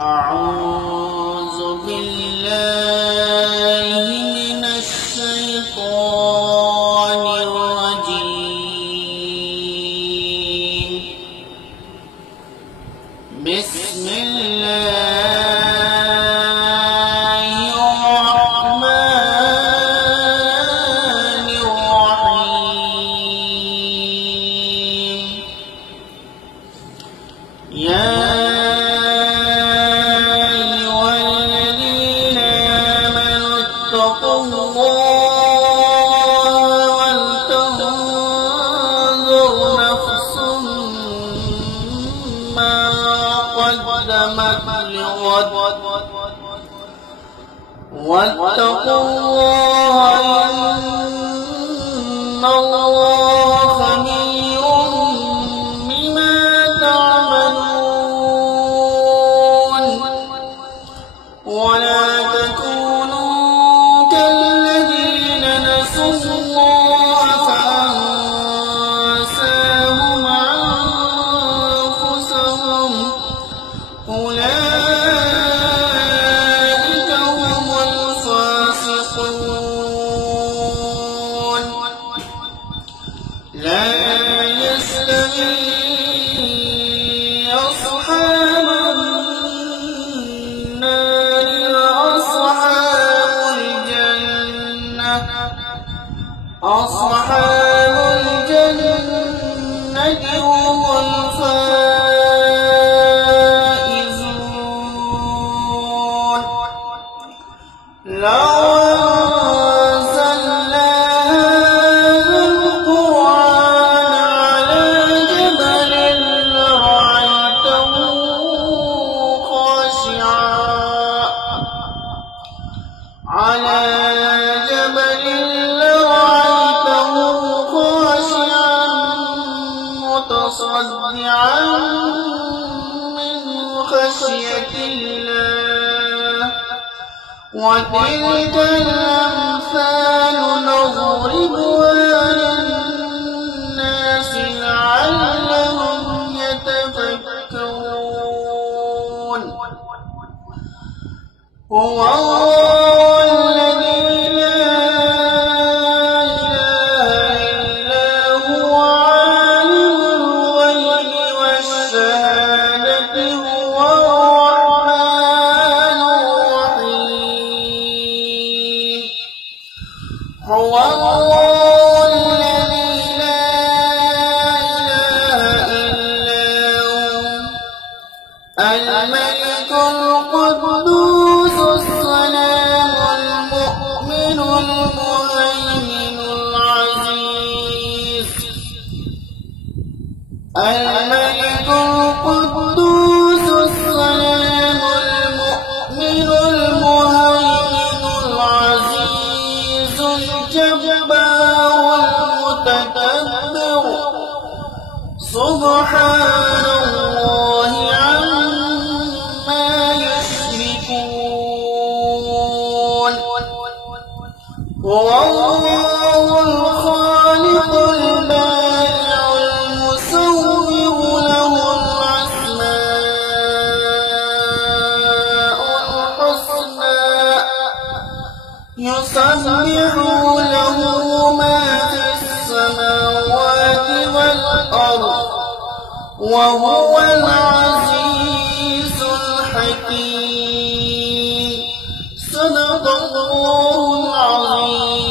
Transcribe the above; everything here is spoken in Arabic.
أعوذ بالله من الشيطان الرجيم. بسم الله الرحمن الرحيم. اتقوا الله ولتنظر نفس ما قدمت لغد واتقوا الله إن الله خبير بما تعملون. ولا تكونوا كالذين نسوا الله فأنساهم أنفسهم أولئك هم الفاسقون. لا يستوي أصحاب النار أصحاب الجنة هم الفائزون. لو أنزلنا هذا القرآن على جبل لرأيته خاشعا متصدعا من خشية الله. وتلك الأمثال نضربها للناس لعلهم يتفكرون. هو الله الذي لا إله إلا هو عالم الغيب والشهادة هو الرحمن الرحيم. هو الله الذي لا إله إلا هو الملك القدوس السلام المؤمن المهيمن العزيز. الملك القدوس السلام المؤمن المهيمن العزيز الجبار المتكبر. سبحان الله عما يشركون. هو الله الخالق البارع المصور له الأسماء الحسنى يسبح له ما في السماوات والأرض وهو العزيز الحكيم. صدق الله العظيم.